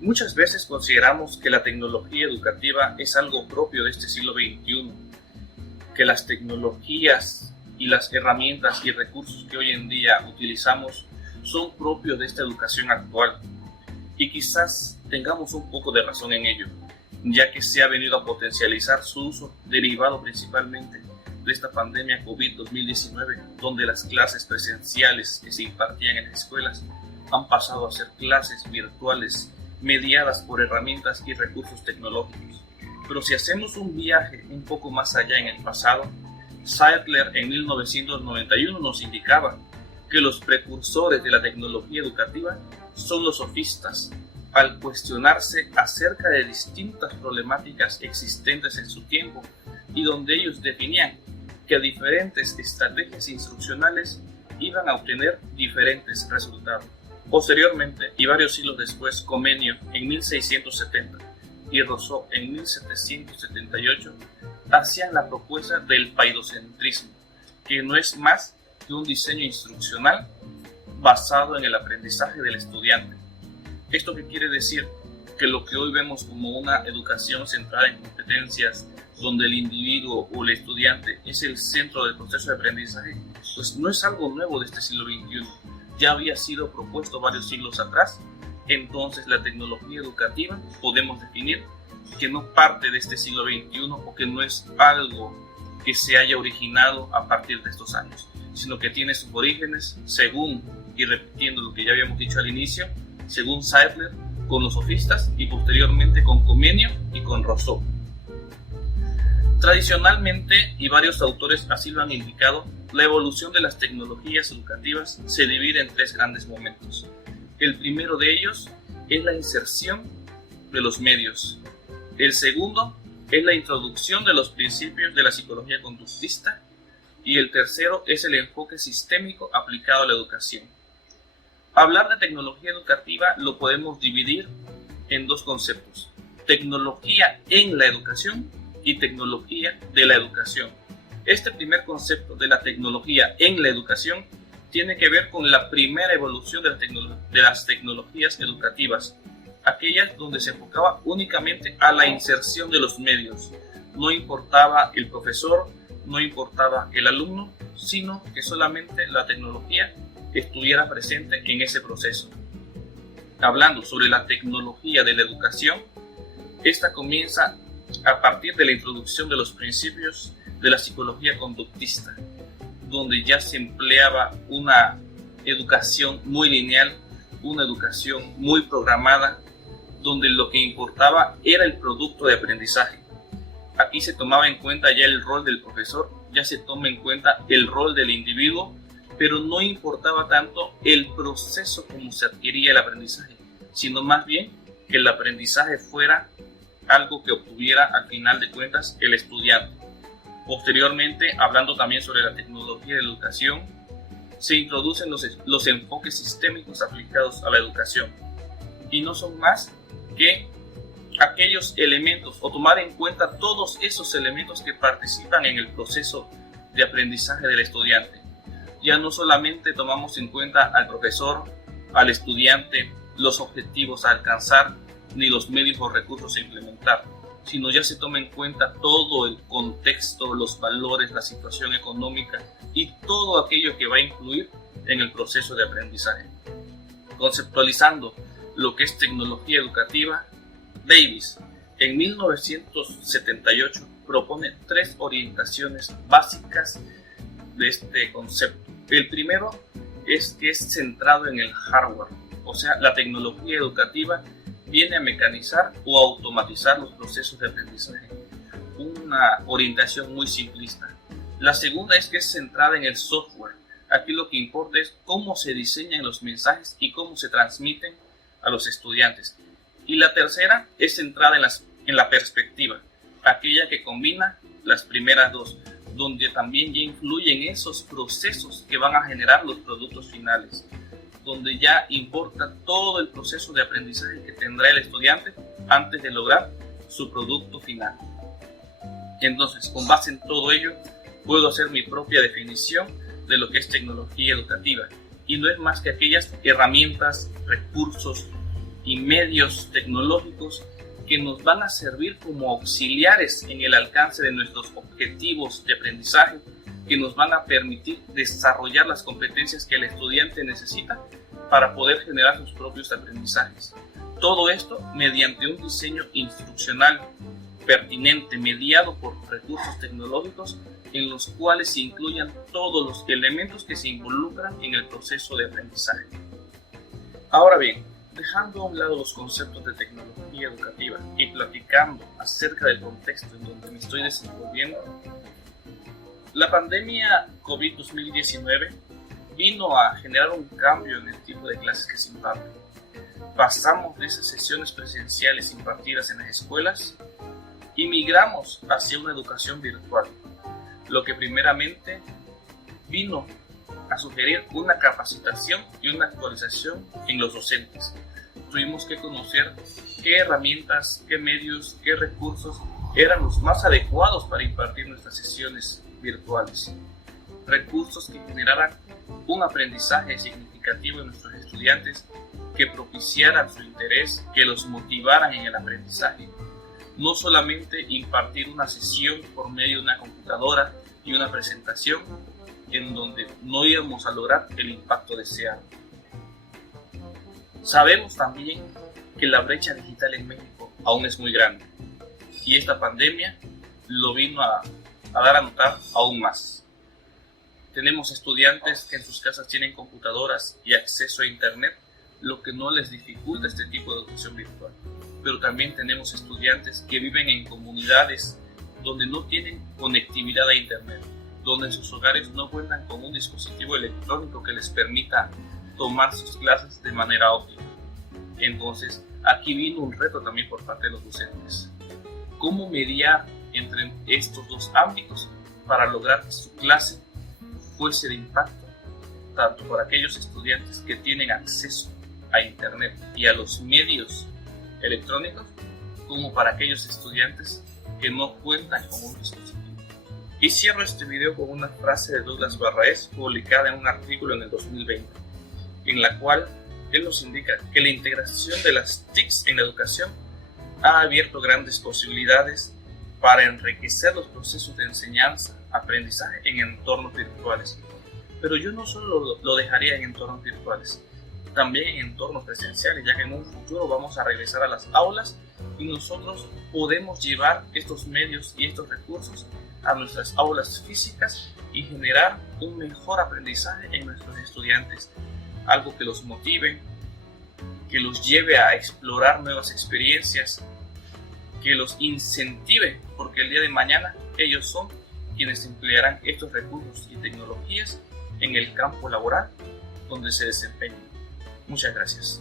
Muchas veces consideramos que la tecnología educativa es algo propio de este siglo XXI, que las tecnologías y las herramientas y recursos que hoy en día utilizamos son propios de esta educación actual. Y quizás tengamos un poco de razón en ello, ya que se ha venido a potencializar su uso derivado principalmente de esta pandemia COVID-2019, donde las clases presenciales que se impartían en las escuelas han pasado a ser clases virtuales mediadas por herramientas y recursos tecnológicos. Pero si hacemos un viaje un poco más allá en el pasado, Sattler en 1991 nos indicaba que los precursores de la tecnología educativa son los sofistas, al cuestionarse acerca de distintas problemáticas existentes en su tiempo y donde ellos definían que diferentes estrategias instruccionales iban a obtener diferentes resultados. Posteriormente, y varios siglos después, Comenio en 1670 y Rousseau en 1778 hacían la propuesta del paidocentrismo, que no es más que un diseño instruccional basado en el aprendizaje del estudiante. ¿Esto qué quiere decir? Que lo que hoy vemos como una educación centrada en competencias, donde el individuo o el estudiante es el centro del proceso de aprendizaje, pues no es algo nuevo de este siglo XXI. Ya había sido propuesto varios siglos atrás. Entonces la tecnología educativa podemos definir que no parte de este siglo XXI o que no es algo que se haya originado a partir de estos años, sino que tiene sus orígenes, según, y repitiendo lo que ya habíamos dicho al inicio, según Sattler, con los sofistas y posteriormente con Comenio y con Rousseau. Tradicionalmente, y varios autores así lo han indicado, la evolución de las tecnologías educativas se divide en tres grandes momentos. El primero de ellos es la inserción de los medios. El segundo es la introducción de los principios de la psicología conductista. Y el tercero es el enfoque sistémico aplicado a la educación. Hablar de tecnología educativa lo podemos dividir en dos conceptos: tecnología en la educación y tecnología de la educación. Este primer concepto de la tecnología en la educación tiene que ver con la primera evolución de las tecnologías educativas, aquellas donde se enfocaba únicamente a la inserción de los medios. No importaba el profesor, no importaba el alumno, sino que solamente la tecnología estuviera presente en ese proceso. Hablando sobre la tecnología de la educación, esta comienza a partir de la introducción de los principios de la psicología conductista, donde ya se empleaba una educación muy lineal, una educación muy programada, donde lo que importaba era el producto de aprendizaje. Aquí se tomaba en cuenta ya el rol del profesor, ya se toma en cuenta el rol del individuo, pero no importaba tanto el proceso como se adquiría el aprendizaje, sino más bien que el aprendizaje fuera algo que obtuviera al final de cuentas el estudiante. Posteriormente, hablando también sobre la tecnología de la educación, se introducen los enfoques sistémicos aplicados a la educación, y no son más que aquellos elementos, o tomar en cuenta todos esos elementos que participan en el proceso de aprendizaje del estudiante. Ya no solamente tomamos en cuenta al profesor, al estudiante, los objetivos a alcanzar, ni los medios o recursos a implementar, sino ya se toma en cuenta todo el contexto, los valores, la situación económica y todo aquello que va a influir en el proceso de aprendizaje. Conceptualizando lo que es tecnología educativa, Davis en 1978 propone tres orientaciones básicas de este concepto. El primero es que es centrado en el hardware, o sea, la tecnología educativa viene a mecanizar o automatizar los procesos de aprendizaje. Una orientación muy simplista. La segunda es que es centrada en el software. Aquí lo que importa es cómo se diseñan los mensajes y cómo se transmiten a los estudiantes. Y la tercera es centrada en la perspectiva, aquella que combina las primeras dos, donde también ya influyen esos procesos que van a generar los productos finales, donde ya importa todo el proceso de aprendizaje que tendrá el estudiante antes de lograr su producto final. Entonces, con base en todo ello, puedo hacer mi propia definición de lo que es tecnología educativa, y no es más que aquellas herramientas, recursos y medios tecnológicos que nos van a servir como auxiliares en el alcance de nuestros objetivos de aprendizaje, que nos van a permitir desarrollar las competencias que el estudiante necesita para poder generar sus propios aprendizajes. Todo esto mediante un diseño instruccional pertinente, mediado por recursos tecnológicos en los cuales se incluyan todos los elementos que se involucran en el proceso de aprendizaje. Ahora bien, dejando a un lado los conceptos de tecnología educativa y platicando acerca del contexto en donde me estoy desenvolviendo, la pandemia COVID-2019 vino a generar un cambio en el tipo de clases que se imparten. Pasamos de esas sesiones presenciales impartidas en las escuelas y migramos hacia una educación virtual, lo que primeramente vino a sugerir una capacitación y una actualización en los docentes. Tuvimos que conocer qué herramientas, qué medios, qué recursos eran los más adecuados para impartir nuestras sesiones virtuales. Recursos que generaran un aprendizaje significativo en nuestros estudiantes, que propiciaran su interés, que los motivaran en el aprendizaje. No solamente impartir una sesión por medio de una computadora y una presentación en donde no íbamos a lograr el impacto deseado. Sabemos también que la brecha digital en México aún es muy grande y esta pandemia lo vino a dar a notar aún más. Tenemos estudiantes que en sus casas tienen computadoras y acceso a internet, lo que no les dificulta este tipo de educación virtual. Pero también tenemos estudiantes que viven en comunidades donde no tienen conectividad a internet, donde en sus hogares no cuentan con un dispositivo electrónico que les permita tomar sus clases de manera óptima. Entonces, aquí vino un reto también por parte de los docentes. ¿Cómo mediar entre estos dos ámbitos para lograr que su clase fuese de impacto, tanto para aquellos estudiantes que tienen acceso a internet y a los medios electrónicos, como para aquellos estudiantes que no cuentan con un dispositivo? Y cierro este video con una frase de Douglas Barraez publicada en un artículo en el 2020, en la cual él nos indica que la integración de las TICs en la educación ha abierto grandes posibilidades para enriquecer los procesos de enseñanza-aprendizaje en entornos virtuales. Pero yo no solo lo dejaría en entornos virtuales, también en entornos presenciales, ya que en un futuro vamos a regresar a las aulas y nosotros podemos llevar estos medios y estos recursos a nuestras aulas físicas y generar un mejor aprendizaje en nuestros estudiantes, algo que los motive, que los lleve a explorar nuevas experiencias, que los incentive, porque el día de mañana ellos son quienes emplearán estos recursos y tecnologías en el campo laboral donde se desempeñen. Muchas gracias.